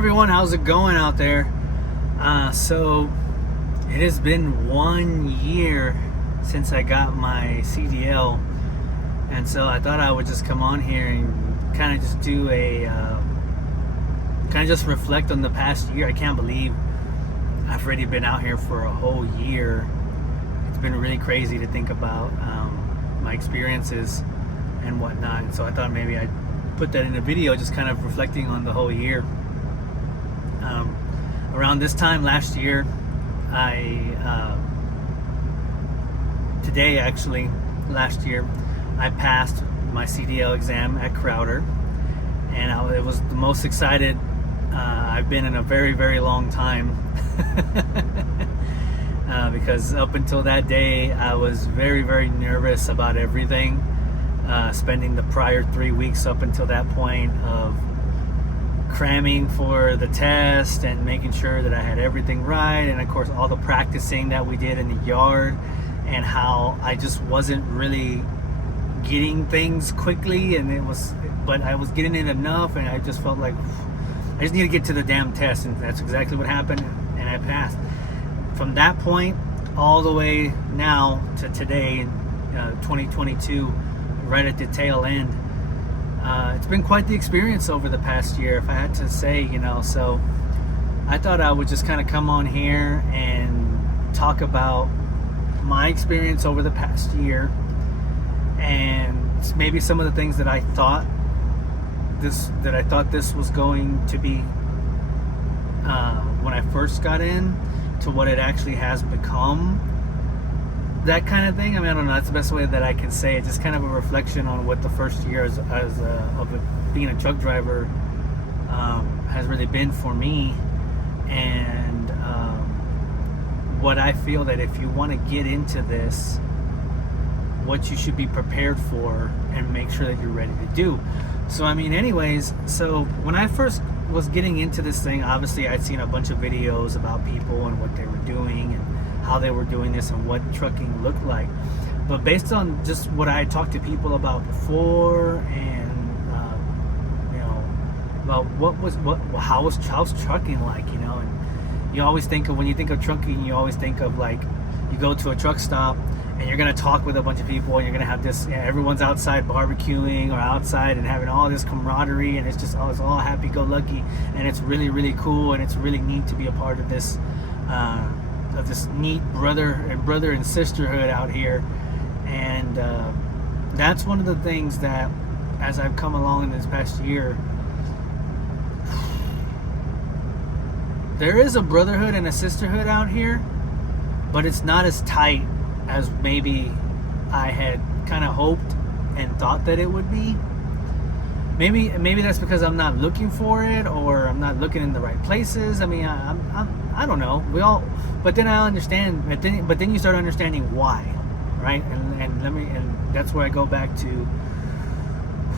everyone, how's it going out there? So it has been 1 year since I got my CDL, and so I thought I would just come on here and kind of just do a kind of just reflect on the past year. I can't believe I've already been out here for a whole year. It's been really crazy to think about my experiences and whatnot, and so I thought maybe I'd put that in a video, just kind of reflecting on the whole year. Around this time last year, last year, I passed my CDL exam at Crowder, and it was the most excited I've been in a very, very long time. Because up until that day, I was very, very nervous about everything. Spending the prior 3 weeks up until that point of cramming for the test and making sure that I had everything right, and of course all the practicing that we did in the yard, and how I just wasn't really getting things quickly, but I was getting it enough, and I just felt like I just need to get to the damn test, and that's exactly what happened, and I passed. From that point all the way now to today, 2022, right at the tail end. It's been quite the experience over the past year, if I had to say, so I thought I would just kind of come on here and talk about my experience over the past year, and maybe some of the things that I thought this was going to be when I first got in, to what it actually has become. That kind of thing. I mean, I don't know. That's the best way that I can say it. Just kind of a reflection on what the first year of being a truck driver has really been for me, and what I feel that if you want to get into this, what you should be prepared for and make sure that you're ready to do. So, I mean, anyways, so when I first was getting into this thing, obviously I'd seen a bunch of videos about people and what they were doing and how they were doing this and what trucking looked like. But based on just what I had talked to people about before, and about how's trucking like, and you always think of, when you think of trucking, you always think of like, you go to a truck stop and you're gonna talk with a bunch of people, and you're gonna have this, everyone's outside barbecuing or outside and having all this camaraderie, and it's all happy-go-lucky, and it's really, really cool, and it's really neat to be a part of this neat brother and sisterhood out here. And that's one of the things that, as I've come along in this past year, there is a brotherhood and a sisterhood out here, but it's not as tight as maybe I had kind of hoped and thought that it would be. Maybe that's because I'm not looking for it, or I'm not looking in the right places. I mean, I don't know. But then I understand. But then you start understanding why, right? And that's where I go back to.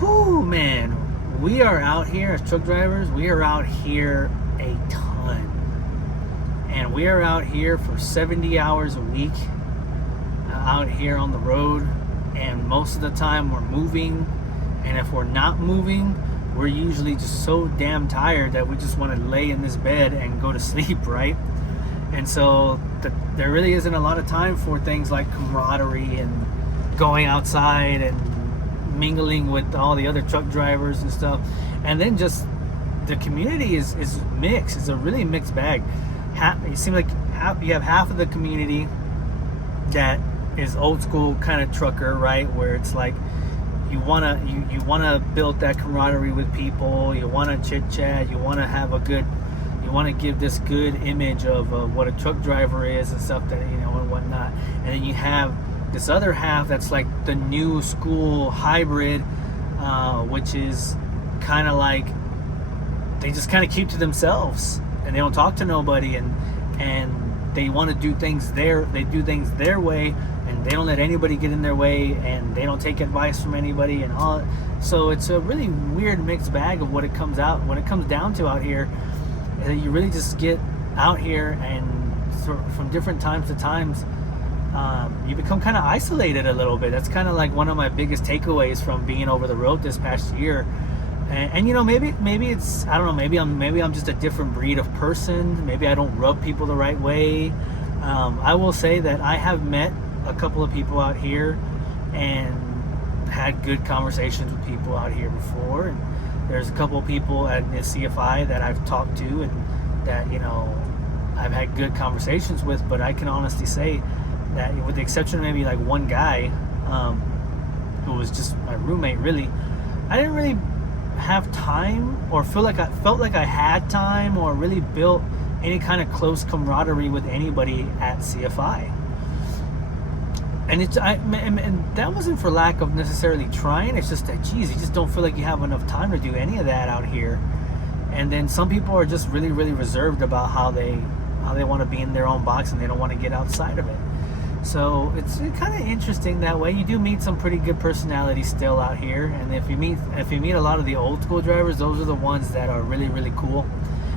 Whoo, man, we are out here as truck drivers. We are out here a ton, and we are out here for 70 hours a week, out here on the road, and most of the time we're moving. And if we're not moving, we're usually just so damn tired that we just want to lay in this bed and go to sleep, right? And so there really isn't a lot of time for things like camaraderie and going outside and mingling with all the other truck drivers and stuff. And then just the community is mixed. It's a really mixed bag. It seems like you have half of the community that is old school kind of trucker, right? Where it's like, you wanna build that camaraderie with people. You wanna chit chat. You wanna give this good image of what a truck driver is and stuff, that and whatnot. And then you have this other half that's like the new school hybrid, which is kind of like they just kind of keep to themselves and they don't talk to nobody, and they want to do things their way, and they don't let anybody get in their way, and they don't take advice from anybody, and all. So it's a really weird mixed bag of what it comes down to out here. You really just get out here, and from different times to times, you become kind of isolated a little bit. That's kind of like one of my biggest takeaways from being over the road this past year, And you know, maybe it's, I don't know, maybe I'm just a different breed of person. Maybe I don't rub people the right way. I will say that I have met a couple of people out here and had good conversations with people out here before, and there's a couple of people at the CFI that I've talked to and that, you know, I've had good conversations with. But I can honestly say that, with the exception of maybe like one guy who was just my roommate, really, I didn't really have time or felt like I had time or really built any kind of close camaraderie with anybody at CFI. And and that wasn't for lack of necessarily trying. It's just that, geez, you just don't feel like you have enough time to do any of that out here. And then some people are just really, really reserved about how they want to be in their own box and they don't want to get outside of it. So it's kind of interesting that way. You do meet some pretty good personalities still out here, and if you meet a lot of the old school drivers, those are the ones that are really, really cool,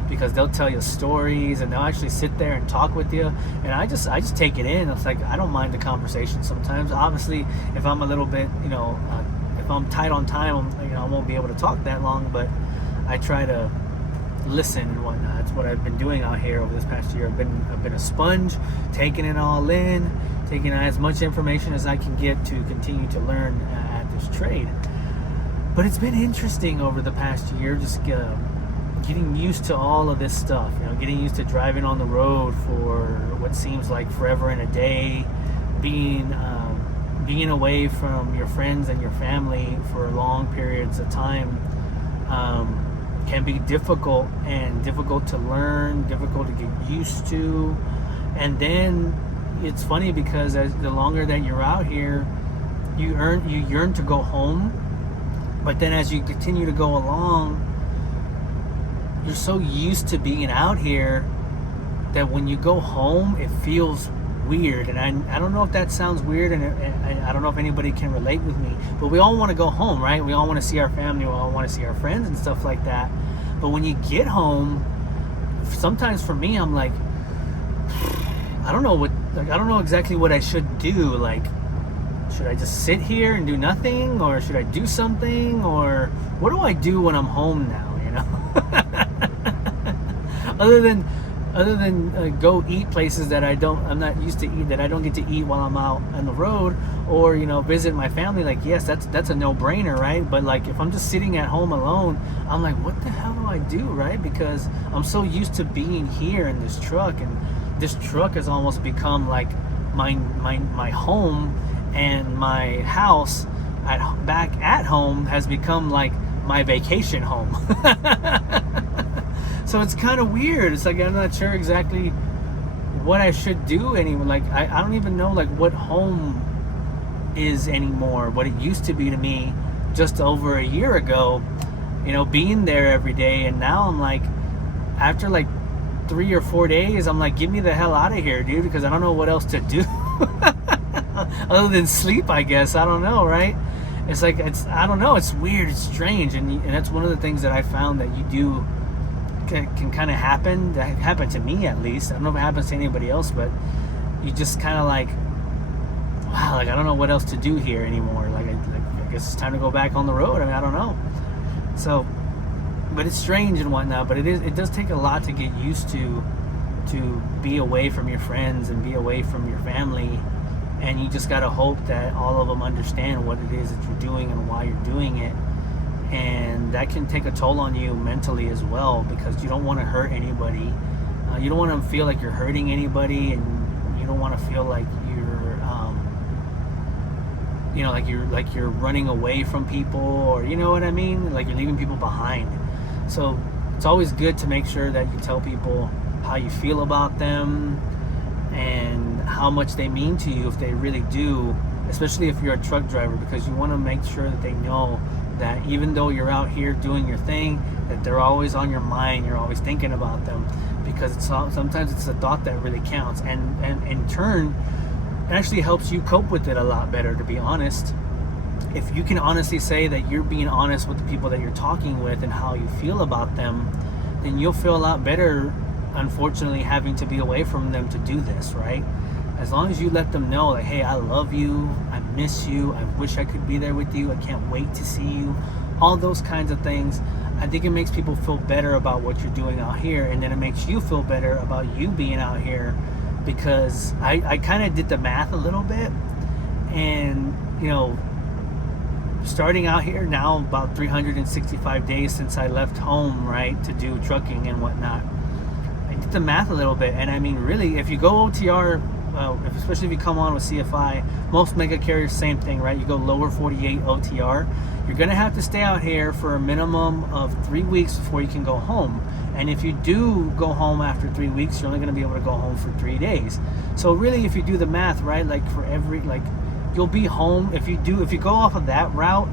because they'll tell you stories and they'll actually sit there and talk with you. And I just take it in. It's like, I don't mind the conversation sometimes. Obviously, if I'm a little bit, you know, if I'm tight on time, you know, I won't be able to talk that long, but I try to listen and whatnot. That's what I've been doing out here over this past year. I've been a sponge, taking it all in, taking as much information as I can get to continue to learn at this trade. But it's been interesting over the past year, just getting used to all of this stuff. You know, getting used to driving on the road for what seems like forever and a day, being away from your friends and your family for long periods of time. Can be difficult to learn, difficult to get used to. And then it's funny because the longer that you're out here, you yearn to go home. But then as you continue to go along, you're so used to being out here that when you go home, it feels weird. And I don't know if that sounds weird, and I don't know if anybody can relate with me, but we all want to go home, right? We all want to see our family, we all want to see our friends and stuff like that. But when you get home, sometimes for me, I'm like, I don't know exactly what I should do. Like, should I just sit here and do nothing, or should I do something, or what do I do when I'm home now, you know? other than go eat places that I'm not used to eat, that I don't get to eat while I'm out on the road, or, you know, visit my family. Like, yes, that's a no-brainer, right? But like, if I'm just sitting at home alone, I'm like, what the hell do I do, right? Because I'm so used to being here in this truck, and this truck has almost become like my home, and my house back at home has become like my vacation home. So it's kind of weird. It's like, I'm not sure exactly what I should do anymore. Like, I don't even know like what home is anymore, what it used to be to me just over a year ago, you know, being there every day. And now I'm like, after like 3 or 4 days, I'm like, get me the hell out of here, dude, because I don't know what else to do other than sleep, I guess. I don't know, right? It's like, I don't know, it's weird, it's strange. And that's one of the things that I found that you do can kind of happen. That happened to me, at least. I don't know if it happens to anybody else, but you just kind of like, wow, like, I don't know what else to do here anymore. Like, I guess it's time to go back on the road. I mean, I don't know. So, but it's strange and whatnot. But it does take a lot to get used to be away from your friends and be away from your family. And you just gotta hope that all of them understand what it is that you're doing and why you're doing it. And that can take a toll on you mentally as well, because you don't want to hurt anybody. You don't want to feel like you're hurting anybody, and you don't want to feel like you're, you know, like you're running away from people, or, you know what I mean, like you're leaving people behind. So it's always good to make sure that you tell people how you feel about them and how much they mean to you, if they really do, especially if you're a truck driver, because you want to make sure that they know that even though you're out here doing your thing, that they're always on your mind, you're always thinking about them, because sometimes it's the thought that really counts, and in turn, it actually helps you cope with it a lot better, to be honest. If you can honestly say that you're being honest with the people that you're talking with and how you feel about them, then you'll feel a lot better, unfortunately, having to be away from them to do this, right? As long as you let them know, like, hey, I love you, I miss you, I wish I could be there with you, I can't wait to see you, all those kinds of things. I think it makes people feel better about what you're doing out here, and then it makes you feel better about you being out here, because I kind of did the math a little bit, and starting out here now, about 365 days since I left home, right, to do trucking and whatnot. I did the math a little bit, and I mean, really, if you go OTR, especially if you come on with CFI, most mega carriers, same thing, right? You go lower 48 OTR, you're gonna have to stay out here for a minimum of 3 weeks before you can go home. And if you do go home after 3 weeks, you're only gonna be able to go home for 3 days. So really, if you do the math, right, like for every, like, you'll be home, if you go off of that route,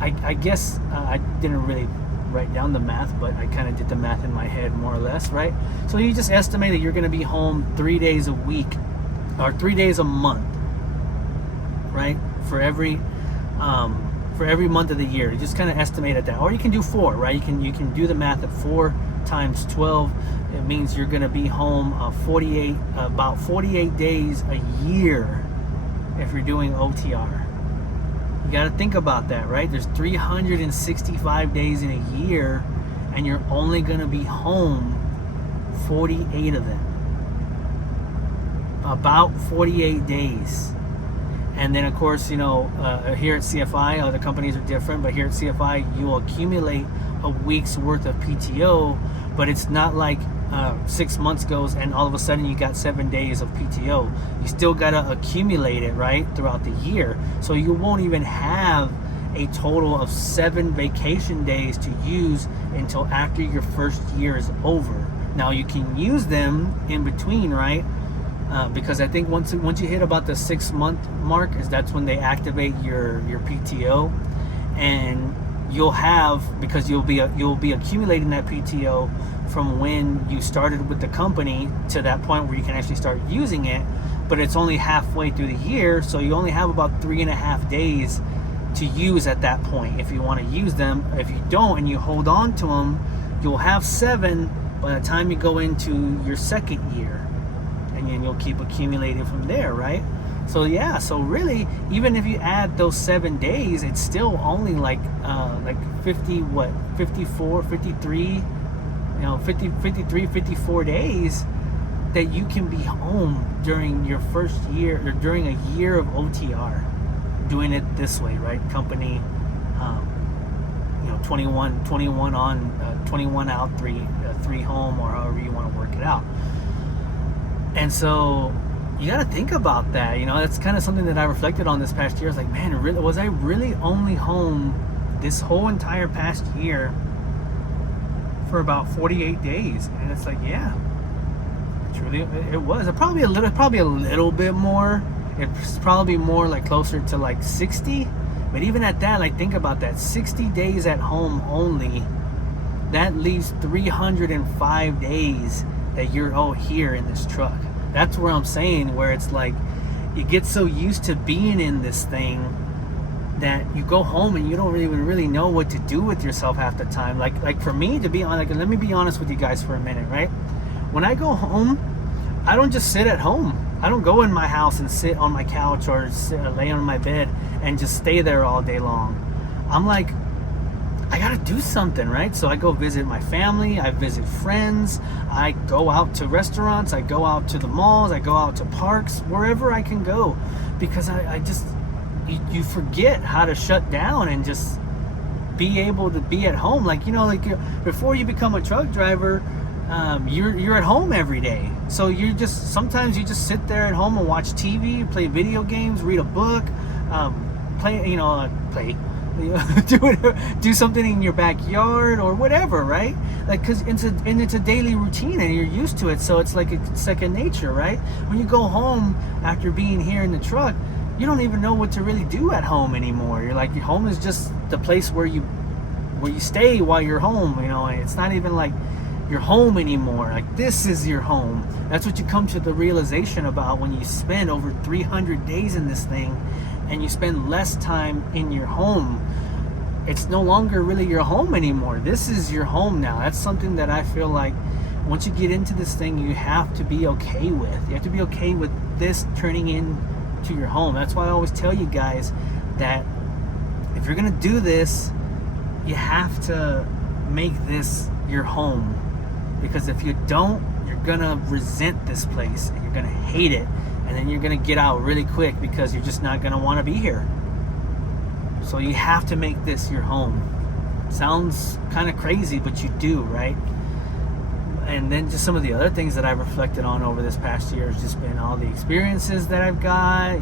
I guess, I didn't really write down the math, but I kind of did the math in my head more or less, right? So you just estimate that you're going to be home 3 days a week, or 3 days a month, right? For every month of the year. You just kind of estimate at that. Or you can do 4, right? You can do the math at 4 times 12. It means you're going to be home about 48 days a year if you're doing OTR. You got to think about that, right? There's 365 days in a year, and you're only going to be home 48 of them. About 48 days. And then, of course, here at CFI, other companies are different, but here at CFI, you will accumulate a week's worth of PTO, but it's not like 6 months goes and all of a sudden you got 7 days of PTO. You still got to accumulate it, right, throughout the year. So you won't even have a total of 7 vacation days to use until after your first year is over. Now, you can use them in between, right? Because I think once you hit about the 6-month mark, that's when they activate your PTO, and because you'll be accumulating that PTO from when you started with the company to that point where you can actually start using it, but it's only halfway through the year, so you only have about 3.5 days to use at that point if you want to use them. If you don't and you hold on to them, you'll have 7 by the time you go into your second year, and then you'll keep accumulating from there, right? So yeah, so really, even if you add those 7 days, it's still only like 54, 53, 53, 54 days that you can be home during your first year, or during a year of OTR, doing it this way, right? Company, 21 on, 21 out, 3 home, or however you want to work it out. And so you got to think about that. That's kind of something that I reflected on this past year. I was like, man, was I really only home this whole entire past year for about 48 days? And it's like, yeah, truly it was. Probably a little bit more. It's probably more like closer to like 60. But even at that, like, think about that. 60 days at home only. That leaves 305 days that you're here in this truck. That's where I'm saying, where it's like you get so used to being in this thing that you go home and you don't even really know what to do with yourself half the time. Like for me, to be honest, let me be honest with you guys for a minute, right? When I go home, I don't just sit at home. I don't go in my house and sit on my couch or lay on my bed and just stay there all day long. I'm like, I gotta do something, right? So I go visit my family, I visit friends, I go out to restaurants, I go out to the malls, I go out to parks, wherever I can go, because I just, you forget how to shut down and just be able to be at home. Like, before you become a truck driver, you're at home every day. So sometimes you just sit there at home and watch TV, play video games, read a book, do something in your backyard or whatever, right? Like, because it's a daily routine and you're used to it, so it's like a second nature, right? When you go home after being here in the truck, you don't even know what to really do at home anymore. You're like, your home is just the place where you stay while you're home, and it's not even like your home anymore. Like, this is your home. That's what you come to the realization about when you spend over 300 days in this thing and you spend less time in your home. It's no longer really your home anymore. This is your home now. That's something that I feel like once you get into this thing, you have to be okay with. You have to be okay with this turning into your home. That's why I always tell you guys that if you're gonna do this, you have to make this your home, because if you don't, you're gonna resent this place and you're gonna hate it, and then you're gonna get out really quick because you're just not gonna want to be here. So you have to make this your home. Sounds kind of crazy, but you do, right? And then just some of the other things that I've reflected on over this past year has just been all the experiences that I've got,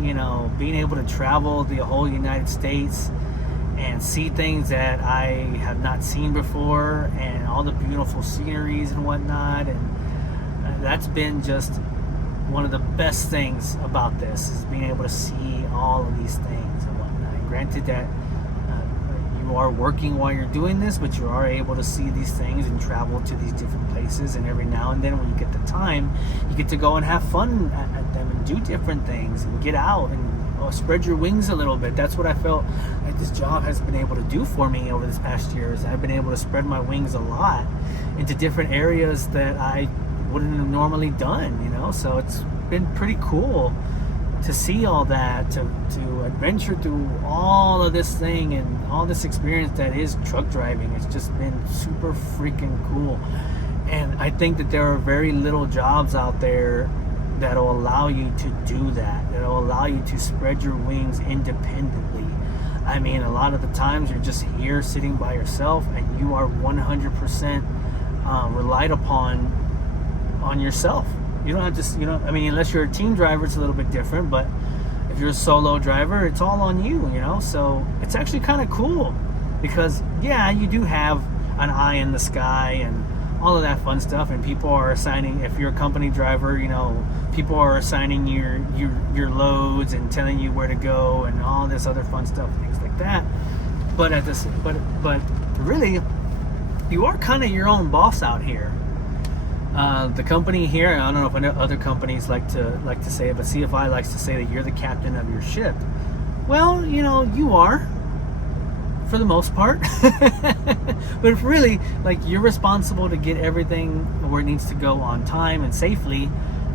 being able to travel the whole United States and see things that I have not seen before, and all the beautiful sceneries and whatnot. And that's been just one of the best things about this, is being able to see all of these things and whatnot. And granted that you are working while you're doing this, but you are able to see these things and travel to these different places, and every now and then when you get the time, you get to go and have fun at them and do different things and get out and spread your wings a little bit. That's what I felt like this job has been able to do for me over this past year, is I've been able to spread my wings a lot into different areas that I wouldn't have normally done, so it's been pretty cool to see all that, to adventure through all of this thing and all this experience that is truck driving. It's just been super freaking cool. And I think that there are very little jobs out there that'll allow you to do that'll allow you to spread your wings independently. I mean, a lot of the times you're just here sitting by yourself, and you are 100% relied upon on yourself. You don't have to, unless you're a team driver, it's a little bit different, but if you're a solo driver, it's all on you, so it's actually kind of cool, because you do have an eye in the sky and all of that fun stuff, and people are assigning, if you're a company driver, people are assigning your loads and telling you where to go and all this other fun stuff, things like that. But but really, you are kind of your own boss out here. The company here, I don't know if other companies like to say it, but CFI likes to say that you're the captain of your ship. Well, you are, for the most part. But if really, you're responsible to get everything where it needs to go on time and safely.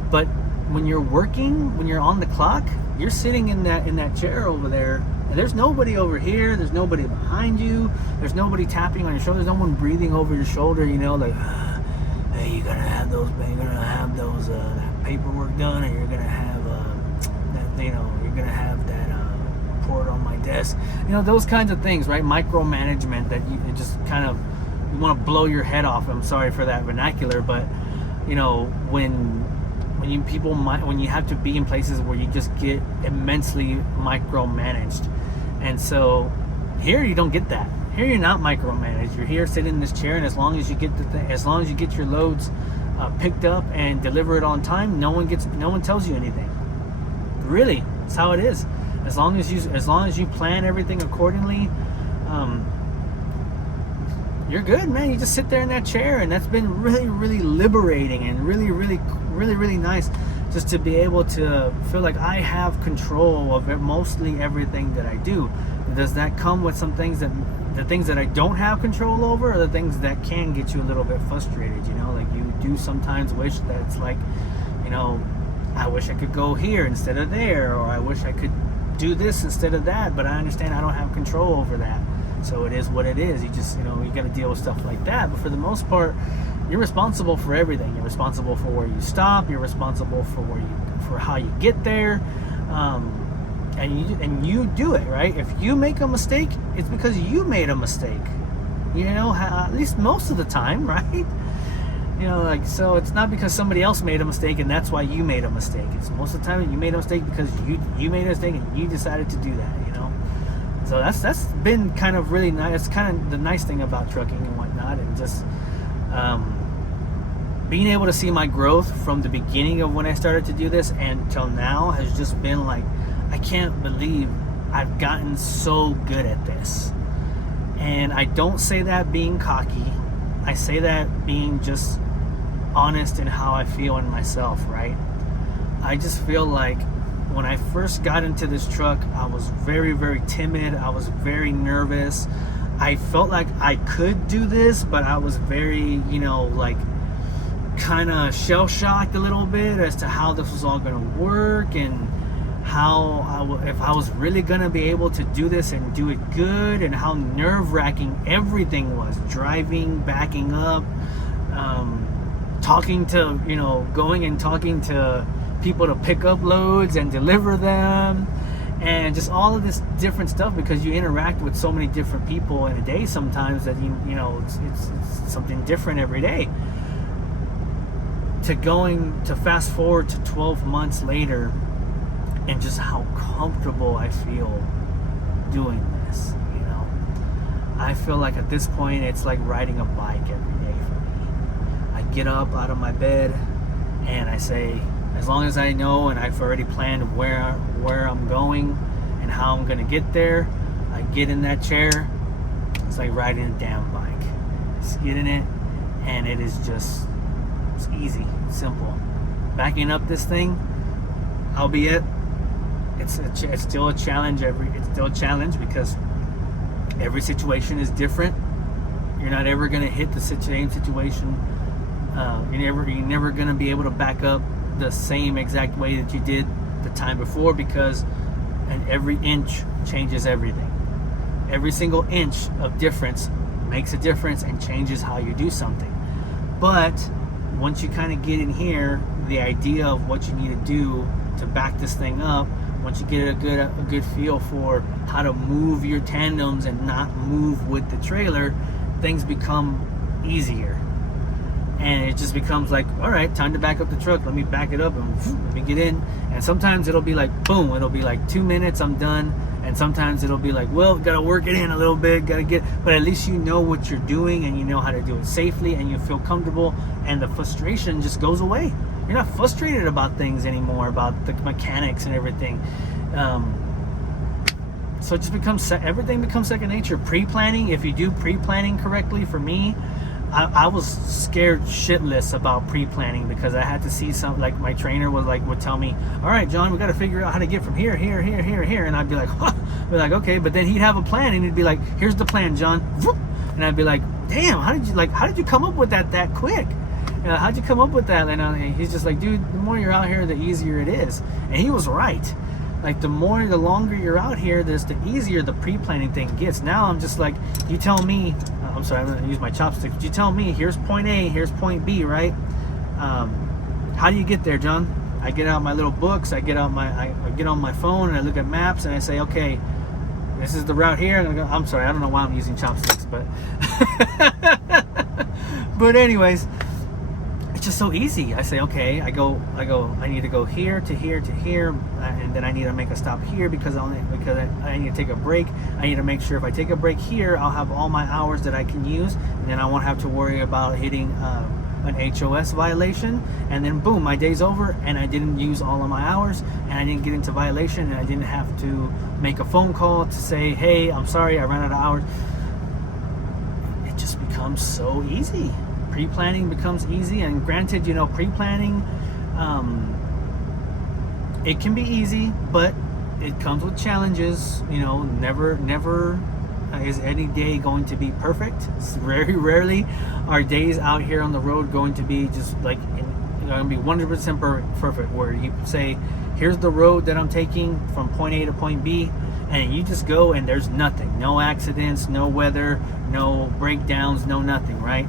But when you're working, when you're on the clock, you're sitting in that chair over there, and there's nobody over here, there's nobody behind you, there's nobody tapping on your shoulder, there's no one breathing over your shoulder, hey, you're gonna have those that paperwork done, and you're gonna have that report on my desk, those kinds of things, right? Micromanagement that you just kind of, you want to blow your head off. I'm sorry for that vernacular, but when you have to be in places where you just get immensely micromanaged. And so here you don't get that. Here you're not micromanaged. You're here sitting in this chair, and as long as you get your loads picked up and deliver it on time, no one tells you anything. Really, that's how it is. As long as you plan everything accordingly, you're good, man. You just sit there in that chair, and that's been really, really liberating and really, really, really, really nice, just to be able to feel like I have control of mostly everything that I do. Does that come with some things the things that I don't have control over, or the things that can get you a little bit frustrated? You do sometimes wish that it's I wish I could go here instead of there, or I wish I could do this instead of that, but I understand I don't have control over that. So it is what it is. You just, you got to deal with stuff like that. But for the most part, you're responsible for everything. You're responsible for where you stop. You're responsible for how you get there. And you do it, right? If you make a mistake, it's because you made a mistake. At least most of the time, right? So it's not because somebody else made a mistake and that's why you made a mistake. It's most of the time you made a mistake because you made a mistake and you decided to do that, So that's been kind of really nice. It's kind of the nice thing about trucking and whatnot, and just being able to see my growth from the beginning of when I started to do this and till now has just been like, I can't believe I've gotten so good at this. And I don't say that being cocky. I say that being just honest in how I feel in myself, right? I just feel like when I first got into this truck, I was very, very timid. I was very nervous. I felt like I could do this, but I was very, kind of shell-shocked a little bit as to how this was all going to work. And if I was really gonna be able to do this and do it good, and how nerve-wracking everything was. Driving, backing up, talking to, going and talking to people to pick up loads and deliver them, and just all of this different stuff, because you interact with so many different people in a day sometimes that it's something different every day. To fast forward to 12 months later, and just how comfortable I feel doing this. I feel like at this point it's like riding a bike every day for me. I get up out of my bed and I say, as long as I know and I've already planned where I'm going and how I'm gonna get there, I get in that chair. It's like riding a damn bike. Just get in it, and it is it's easy, simple. Backing up this thing, albeit it's still a challenge. It's still a challenge because every situation is different. You're not ever gonna hit the same situation. You're never gonna be able to back up the same exact way that you did the time before, because every inch changes everything. Every single inch of difference makes a difference and changes how you do something. But once you kind of get in here, the idea of what you need to do to back this thing up, once you get a good feel for how to move your tandems and not move with the trailer, things become easier. And it just becomes like, all right, time to back up the truck. Let me back it up and let me get in. And sometimes it'll be like, boom, it'll be like 2 minutes, I'm done. And sometimes it'll be like, well, gotta work it in a little bit, but at least you know what you're doing and you know how to do it safely and you feel comfortable, and the frustration just goes away. You're not frustrated about things anymore, about the mechanics and everything. So it just everything becomes second nature. Pre-planning, if you do pre-planning correctly, for me, I was scared shitless about pre-planning, because I had to see something. Like my trainer would tell me, all right, John, we got to figure out how to get from here, and I'd be like, huh. Be like, okay, but then he'd have a plan and he'd be like, here's the plan, John, and I'd be like, damn, how did you come up with that quick? How'd you come up with that? And he's just like, dude, the more you're out here, the easier it is. And he was right. Like the longer you're out here, the easier the pre-planning thing gets. Now I'm just like, you tell me, I'm sorry, I'm gonna use my chopsticks. You tell me, here's point A, here's point B, right? How do you get there, John? I get out my little books, I get on my phone and I look at maps and I say, okay, this is the route here. I'm sorry, I don't know why I'm using chopsticks, but but anyways, it's just so easy. I say, okay, I need to go here to here to here, and then I need to make a stop here because I need to take a break. I need to make sure if I take a break here, I'll have all my hours that I can use, and then I won't have to worry about hitting an HOS violation, and then boom, my day's over and I didn't use all of my hours and I didn't get into violation, and I didn't have to make a phone call to say, hey, I'm sorry, I ran out of hours. It just becomes so easy. Pre-planning becomes easy, and granted, pre-planning, it can be easy, but it comes with challenges. Never is any day going to be perfect. It's very rarely are days out here on the road going to be just like going to be 100% perfect, where you say, here's the road that I'm taking from point A to point B, and you just go and there's nothing, no accidents, no weather, no breakdowns, no nothing, right?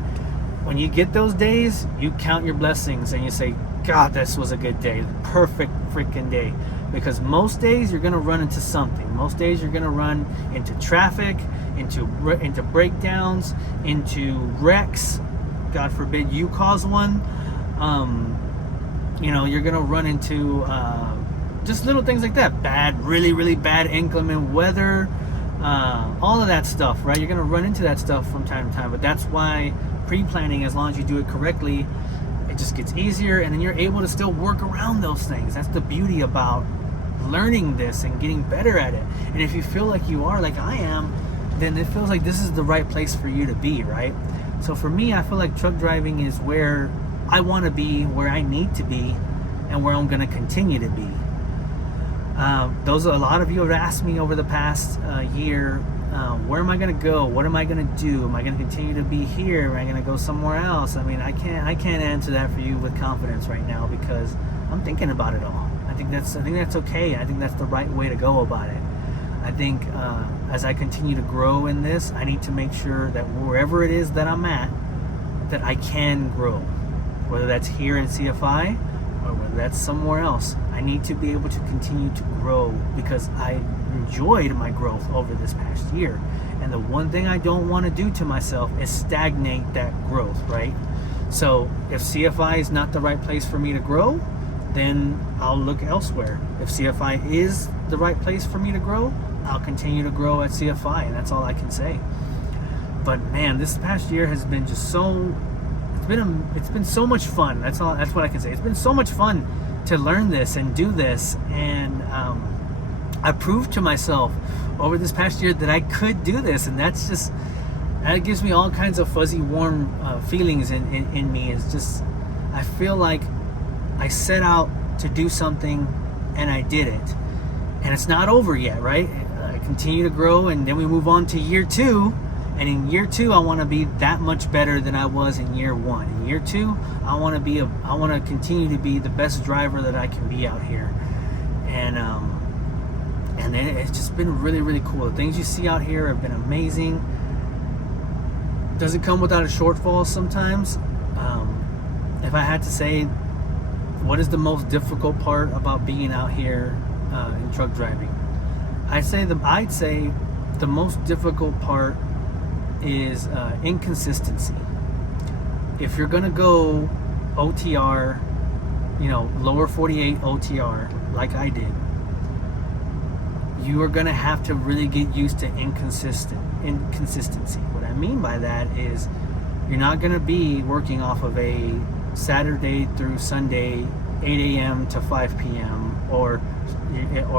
When you get those days, you count your blessings and you say, God, this was a good day, perfect freaking day. Because most days you're gonna run into something. Most days you're gonna run into traffic, into breakdowns, into wrecks. God forbid you cause one. You're gonna run into just little things like that. Really, really bad inclement weather. All of that stuff, right? You're gonna run into that stuff from time to time. But that's why pre-planning, as long as you do it correctly, it just gets easier, and then you're able to still work around those things. That's the beauty about learning this and getting better at it. And if you feel like you are, like I am, then it feels like this is the right place for you to be, right? So for me, I feel like truck driving is where I want to be, where I need to be, and where I'm going to continue to be. A lot of you have asked me over the past year, where am I going to go? What am I going to do? Am I going to continue to be here? Am I going to go somewhere else? I mean, I can't answer that for you with confidence right now, because I'm thinking about it all. think that's okay. I think that's the right way to go about it. I think as I continue to grow in this, I need to make sure that wherever it is that I'm at, that I can grow, whether that's here in CFI or whether that's somewhere else. I need to be able to continue to grow because I enjoyed my growth over this past year. And the one thing I don't want to do to myself is stagnate that growth, right? So if CFI is not the right place for me to grow, then I'll look elsewhere. If CFI is the right place for me to grow, I'll continue to grow at CFI, and that's all I can say. But man, this past year has been just so, it's been so much fun. That's what I can say. It's been so much fun to learn this and do this, and I proved to myself over this past year that I could do this, and that gives me all kinds of fuzzy, warm feelings in me. It's just, I feel like I set out to do something and I did it, and it's not over yet, right? I continue to grow, and then we move on to year 2. And in year 2, I want to be that much better than I was in year 1. In year 2, I want to continue to be the best driver that I can be out here. And then it's just been really, really cool. The things you see out here have been amazing. Doesn't come without a shortfall sometimes. If I had to say, what is the most difficult part about being out here in truck driving? I'd say the most difficult part is inconsistency. If you're gonna go OTR, lower 48 OTR like I did, you are gonna have to really get used to inconsistency. What I mean by that is you're not gonna be working off of a Saturday through Sunday 8 a.m. to 5 p.m. or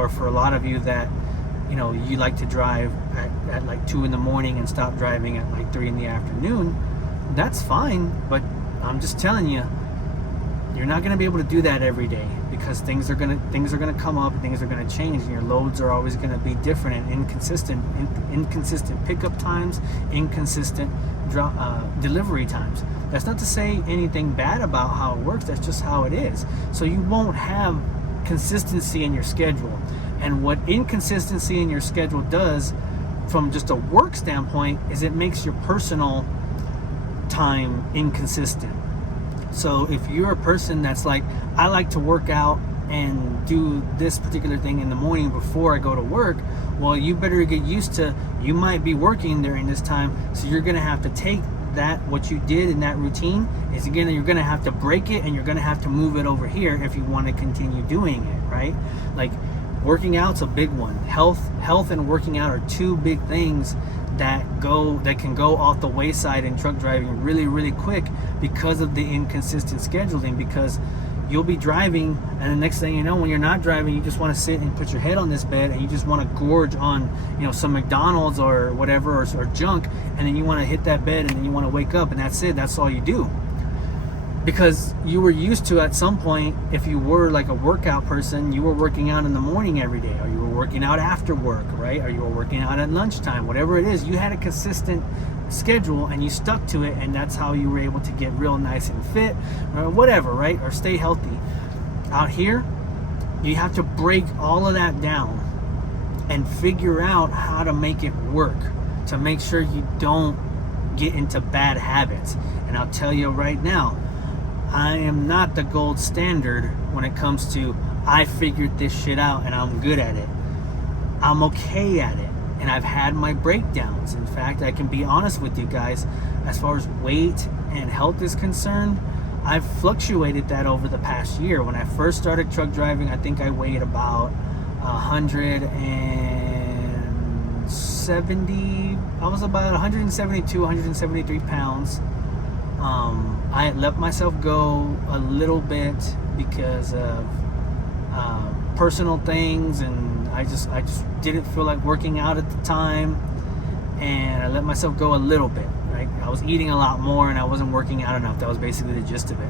for a lot of you that you like to drive at like 2 in the morning and stop driving at like 3 in the afternoon. That's fine, but I'm just telling you, you're not going to be able to do that every day, because things are going to come up, things are going to change, and your loads are always going to be different and inconsistent pickup times, inconsistent delivery times. That's not to say anything bad about how it works, that's just how it is. So you won't have consistency in your schedule. And what inconsistency in your schedule does from just a work standpoint is it makes your personal time inconsistent. So if you're a person that's like, I like to work out and do this particular thing in the morning before I go to work, well, you better get used to, you might be working during this time, so you're going to have to take that, what you did in that routine, is again, you're going to have to break it, and you're going to have to move it over here if you want to continue doing it, right? Like, working out's a big one. Health and working out are two big things that can go off the wayside in truck driving really, really quick because of the inconsistent scheduling. Because you'll be driving, and the next thing you know, when you're not driving, you just want to sit and put your head on this bed, and you just want to gorge on some McDonald's or whatever, or junk, and then you want to hit that bed, and then you want to wake up, and that's it. That's all you do. Because you were used to, at some point, if you were like a workout person, you were working out in the morning every day, or you were working out after work, right? Or you were working out at lunchtime, whatever it is. You had a consistent schedule and you stuck to it, and that's how you were able to get real nice and fit, or whatever, right? Or stay healthy. Out here, you have to break all of that down and figure out how to make it work, to make sure you don't get into bad habits. And I'll tell you right now, I am not the gold standard when it comes to, I figured this shit out and I'm good at it. I'm okay at it, and I've had my breakdowns. In fact, I can be honest with you guys, as far as weight and health is concerned, I've fluctuated that over the past year. When I first started truck driving, I think I weighed about 170, I was about 172, 173 pounds. I had let myself go a little bit because of personal things, and I just didn't feel like working out at the time, and I let myself go a little bit, right? I was eating a lot more and I wasn't working out enough. That was basically the gist of it.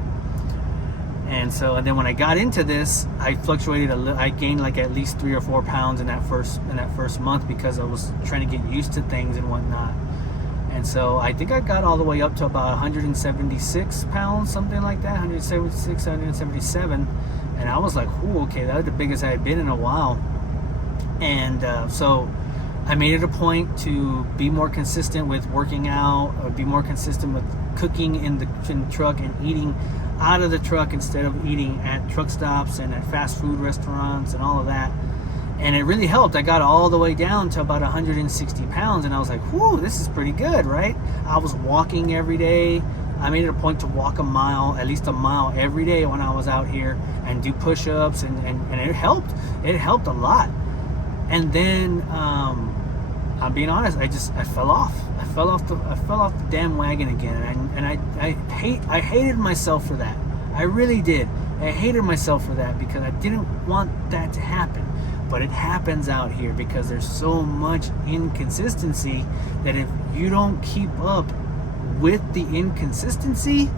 And then when I got into this, I fluctuated I gained like at least 3 or 4 pounds in that first month, because I was trying to get used to things and whatnot. And so I think I got all the way up to about 176 pounds, something like that, 176, 177. And I was like, "Ooh, okay, that was the biggest I had been in a while." And so I made it a point to be more consistent with working out, or be more consistent with cooking in the truck and eating out of the truck instead of eating at truck stops and at fast food restaurants and all of that. And it really helped. I got all the way down to about 160 pounds, and I was like, whew, this is pretty good, right? I was walking every day. I made it a point to walk a mile, at least a mile every day when I was out here, and do push-ups, and it helped. It helped a lot. And then I'm being honest, I fell off. I fell off the damn wagon again, and I hated myself for that. I really did. I hated myself for that because I didn't want that to happen. But it happens out here because there's so much inconsistency that if you don't keep up with the inconsistency,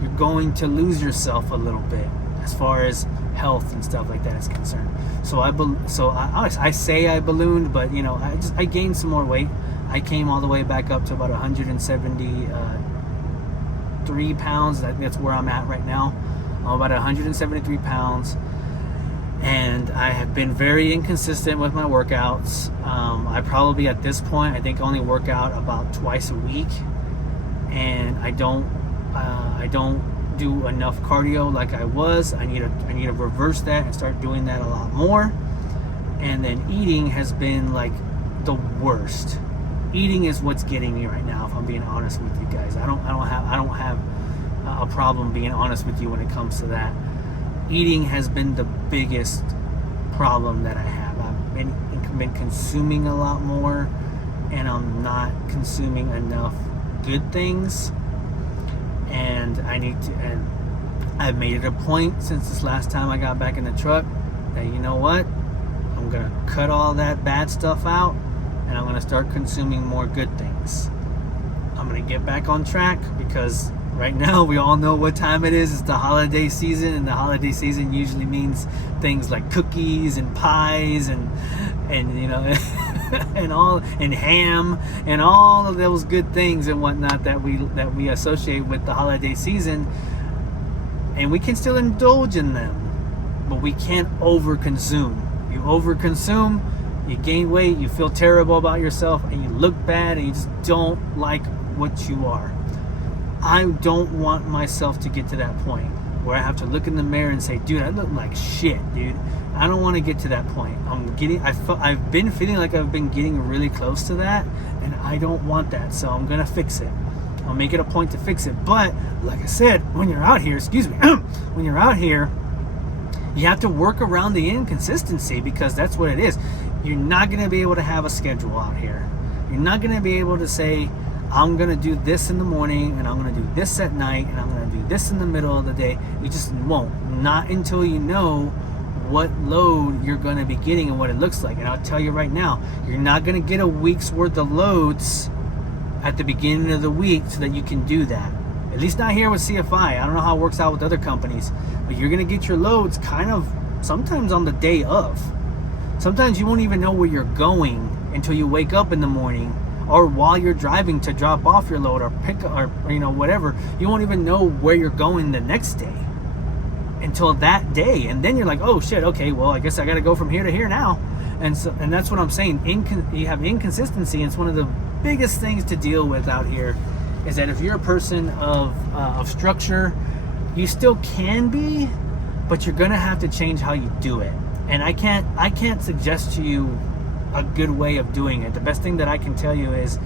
you're going to lose yourself a little bit as far as health and stuff like that is concerned. So I say I ballooned, but you know, I gained some more weight. I came all the way back up to about 173 pounds. That's where I'm at right now. I'm about 173 pounds. And I have been very inconsistent with my workouts. I probably at this point, I think only work out about twice a week, and I don't do enough cardio like I was. I need to reverse that and start doing that a lot more. And then eating has been like the worst. Eating is what's getting me right now, if I'm being honest with you guys. I don't have a problem being honest with you when it comes to that. Eating has been the biggest problem that I have. I've been consuming a lot more, and I'm not consuming enough good things. And and I've made it a point since this last time I got back in the truck that, you know what, I'm gonna cut all that bad stuff out, and I'm gonna start consuming more good things. I'm gonna get back on track because right now we all know what time it is. It's the holiday season, and the holiday season usually means things like cookies and pies and you know and ham and all of those good things and whatnot that we associate with the holiday season. And we can still indulge in them, but we can't overconsume. You overconsume, you gain weight, you feel terrible about yourself, and you look bad, and you just don't like what you are. I don't want myself to get to that point where I have to look in the mirror and say, dude, I look like shit, dude. I don't want to get to that point. I've been feeling like I've been getting really close to that, and I don't want that, so I'm gonna fix it. I'll make it a point to fix it. But like I said, when you're out here, when you're out here, you have to work around the inconsistency, because that's what it is. You're not gonna be able to have a schedule out here. You're not gonna be able to say, I'm going to do this in the morning, and I'm going to do this at night, and I'm going to do this in the middle of the day. You just won't. Not until you know what load you're going to be getting and what it looks like. And I'll tell you right now, you're not going to get a week's worth of loads at the beginning of the week so that you can do that. At least not here with CFI. I don't know how it works out with other companies, but you're going to get your loads kind of sometimes on the day of. Sometimes you won't even know where you're going until you wake up in the morning, or while you're driving to drop off your load or pick or you know, whatever. You won't even know where you're going the next day until that day, and then you're like, oh shit, okay, well, I guess I got to go from here to here now. And that's what I'm saying. You have inconsistency, and it's one of the biggest things to deal with out here. Is that if you're a person of structure, you still can be, but you're gonna have to change how you do it. And I can't suggest to you a good way of doing it. The best thing that I can tell you is,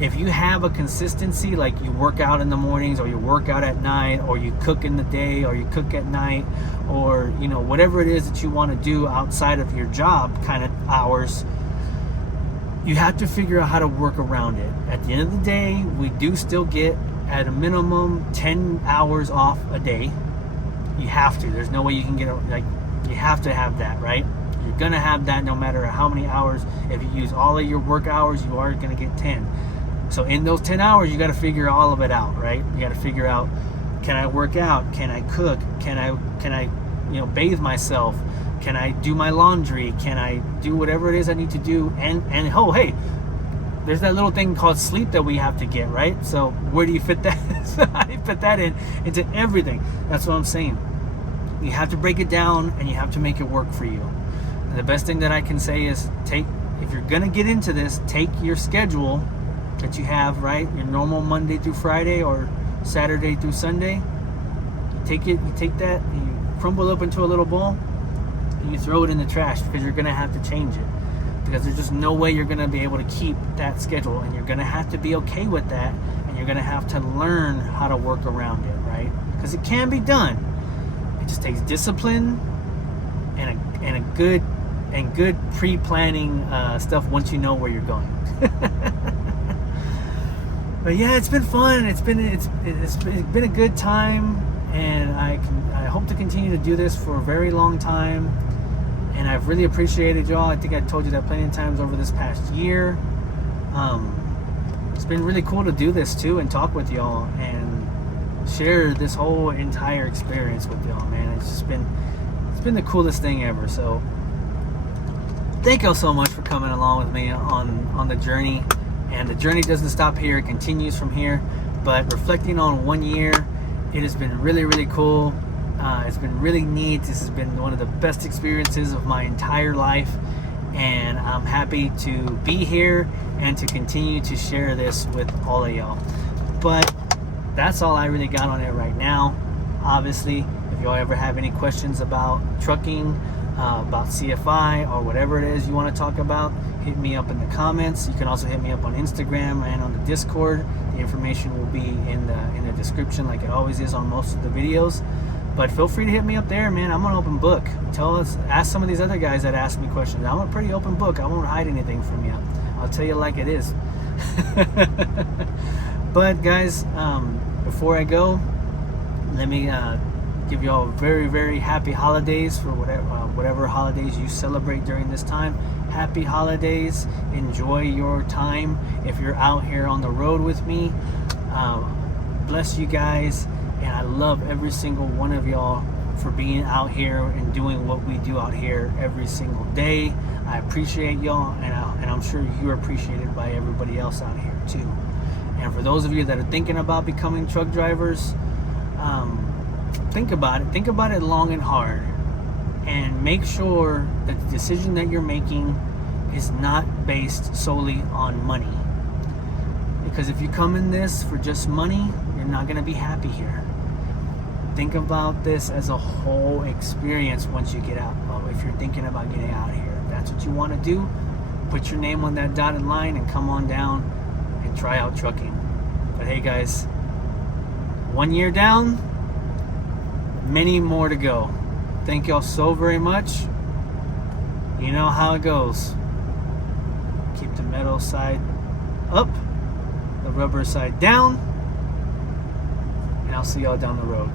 if you have a consistency, like you work out in the mornings, or you work out at night, or you cook in the day, or you cook at night, or you know, whatever it is that you want to do outside of your job kind of hours, you have to figure out how to work around it. At the end of the day, we do still get at a minimum 10 hours off a day. You have to. There's no way you can get you have to have that, right? You're gonna have that no matter how many hours. If you use all of your work hours, you are gonna get 10. So in those 10 hours, you got to figure all of it out, right? You got to figure out, can I work out? Can I cook? Can I bathe myself? Can I do my laundry? Can I do whatever it is I need to do? And oh, hey, there's that little thing called sleep that we have to get, right? So where do you fit that? How do you fit that into everything? That's what I'm saying. You have to break it down and you have to make it work for you. And the best thing that I can say is if you're gonna get into this, take your schedule that you have, right? Your normal Monday through Friday or Saturday through Sunday. You take that, and you crumble up into a little ball, and you throw it in the trash because you're gonna have to change it. Because there's just no way you're gonna be able to keep that schedule, and you're gonna have to be okay with that, and you're gonna have to learn how to work around it, right? Because it can be done. It just takes discipline and a good pre-planning stuff once you know where you're going. But yeah, it's been fun. It's been a good time, and I hope to continue to do this for a very long time. And I've really appreciated y'all. I think I told you that plenty of times over this past year. It's been really cool to do this too and talk with y'all and share this whole entire experience with y'all, man. It's been the coolest thing ever. So thank y'all so much for coming along with me on the journey. And the journey doesn't stop here, it continues from here. But reflecting on 1 year, it has been really, really cool. It's been really neat. This has been one of the best experiences of my entire life, and I'm happy to be here and to continue to share this with all of y'all. But that's all I really got on it right now. Obviously, if y'all ever have any questions about trucking, about CFI, or whatever it is you want to talk about, hit me up in the comments. You can also hit me up on Instagram and on the Discord. The information will be in the description, like it always is on most of the videos. But feel free to hit me up there, man. I'm an open book. Ask some of these other guys that ask me questions. I'm a pretty open book. I won't hide anything from you. I'll tell you like it is. But guys, before I go, let me give you all very, very happy holidays for whatever holidays you celebrate during this time. Happy holidays. Enjoy your time. If you're out here on the road with me, bless you guys. And I love every single one of y'all for being out here and doing what we do out here every single day. I appreciate y'all, and I'm sure you're appreciated by everybody else out here too. And for those of you that are thinking about becoming truck drivers, think about it. Think about it long and hard, and make sure that the decision that you're making is not based solely on money. Because if you come in this for just money, you're not going to be happy here. Think about this as a whole experience once you get out. If you're thinking about getting out here, if that's what you want to do, put your name on that dotted line and come on down and try out trucking. But hey guys, 1 year down, many more to go. Thank y'all so very much. You know how it goes. Keep the metal side up, the rubber side down, and I'll see y'all down the road.